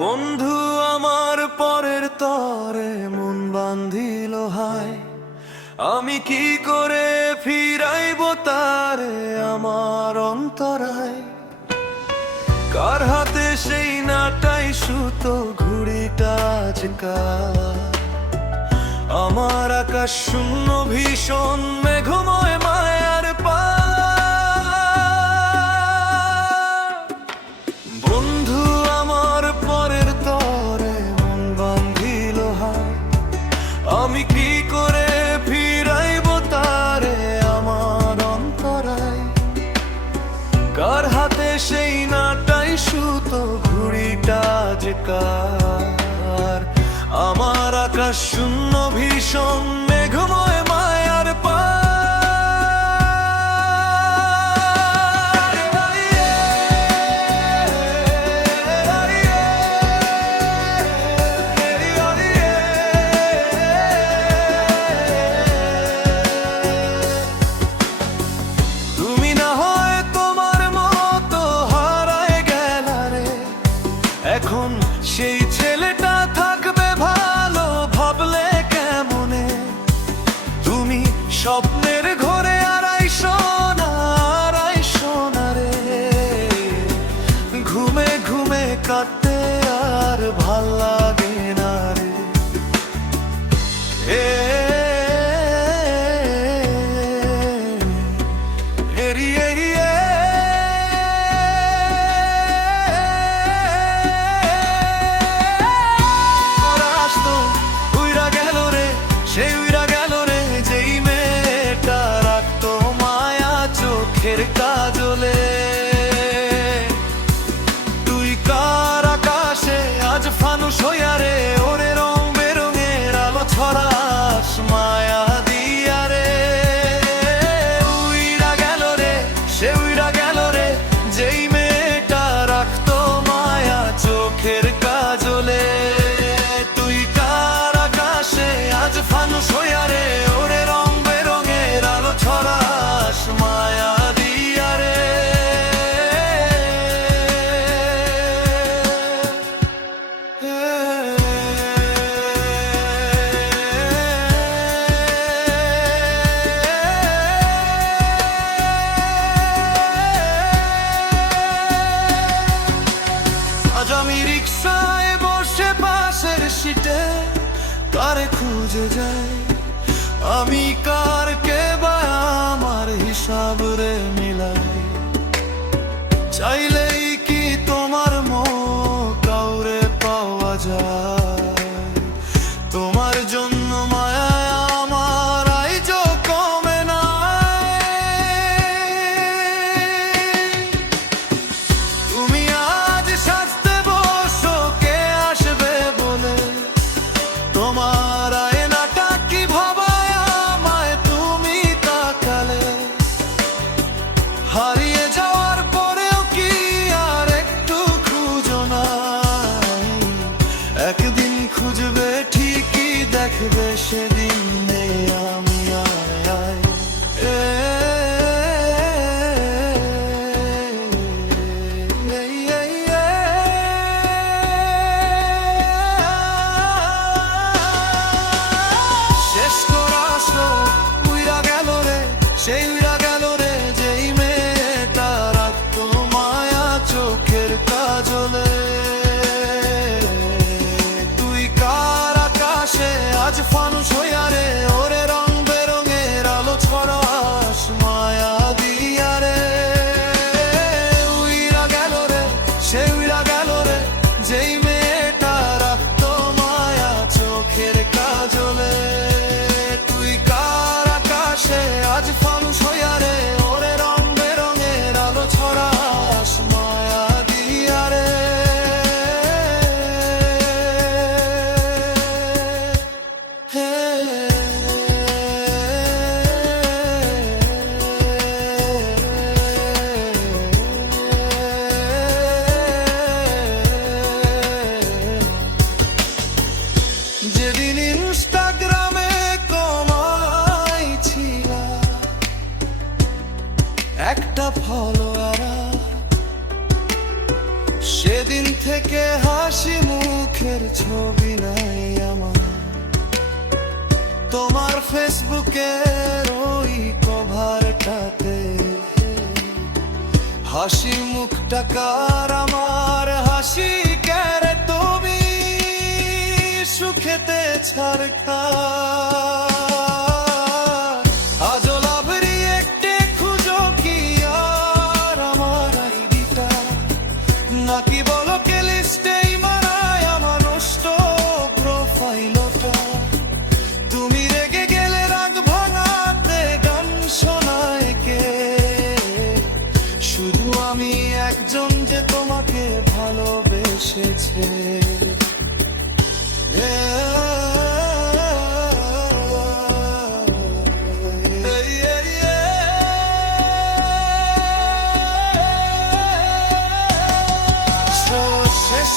বন্ধু আমার পরের তরে মন বান্ধিল হায়, আমি কি করে ফিরাইব তারে আমার অন্তরায়। কার হাতে সেই নাটাই সুতো ঘুড়িটা আজকাল, আমার আকাশ শূন্য ভীষণ মেঘময় মায়ার পা। বন্ধু আমার পরের তরে মন বান্ধিল হায়, আমি কি করে ফিরাইব তারে আমার অন্তরায়। কার হাতে সেই নাটাই সুতো ঘুড়িটা যে কার, আমার আকাশ শূন্য ভীষণ মেঘময় মায়ার পা। তুমি না হয় তোমার মতো হারায় গেলা রে, এখন সেই ছেলেটা থাকবে ভালো ভাবলে কেমনে। তুমি স্বপ্নের ঘরে আড়াইশো না রে, ঘুমে ঘুমে কাঁদতে আর ভাল লাগে না রে। সেই উইরা গেল রে, যেই মেয়েটা রাখতো মায়া চোখের কাজলে। তুই কার আকাশে আজ ফানুস হইয়া রে, ওরে রং বেরঙের আলো ছড়াস মায়া দিয়া রে। উইরা গেল রে, সে উইরা গেল রে, যেই মেয়েটা রাখতো মায়া চোখের কাজলে। তুই কার আকাশে আজ ফানুস হইয়া রে, ওরে রং বেরঙের আলো ছড়াস মায়া দিয়া রে। আজ আমি রিক্সায় বসে পাশের সিটে কারে খুঁজে যাই, আমি কারকে বা আমার হিসাব রে মিলাই। চাইলেই কি তোমার মুখ কাউরে পাওয়া যায়, তোমার জন্য মায়া আমার আইজো কমে নাই। তুমি আজ সাজতে বসো কে আসবে বলে, তোমার আয়নাটা কি ভাবায় আমায় তুমি সেদিন থেকে হাসি মুখের ছবি নাই আমার, তোমার ফেসবুকের ওই কভারটাতে। হাসি মুখটা কার আমার, হাসি কেড়ে তুমি সুখেতে ছাড় খা। আজও লাভ রিয়েক্টে খুঁজো কি আর আমার আইডিটা, নাকি বলো কে লিস্টেই মারায় আমার নষ্ট প্রোফাইলটা। তুমি রেগে গেলে রাগ ভাঙাতে গান শোনায় কে, শুধু আমি একজন যে তোমাকে ভালোবেসেছে। শেষ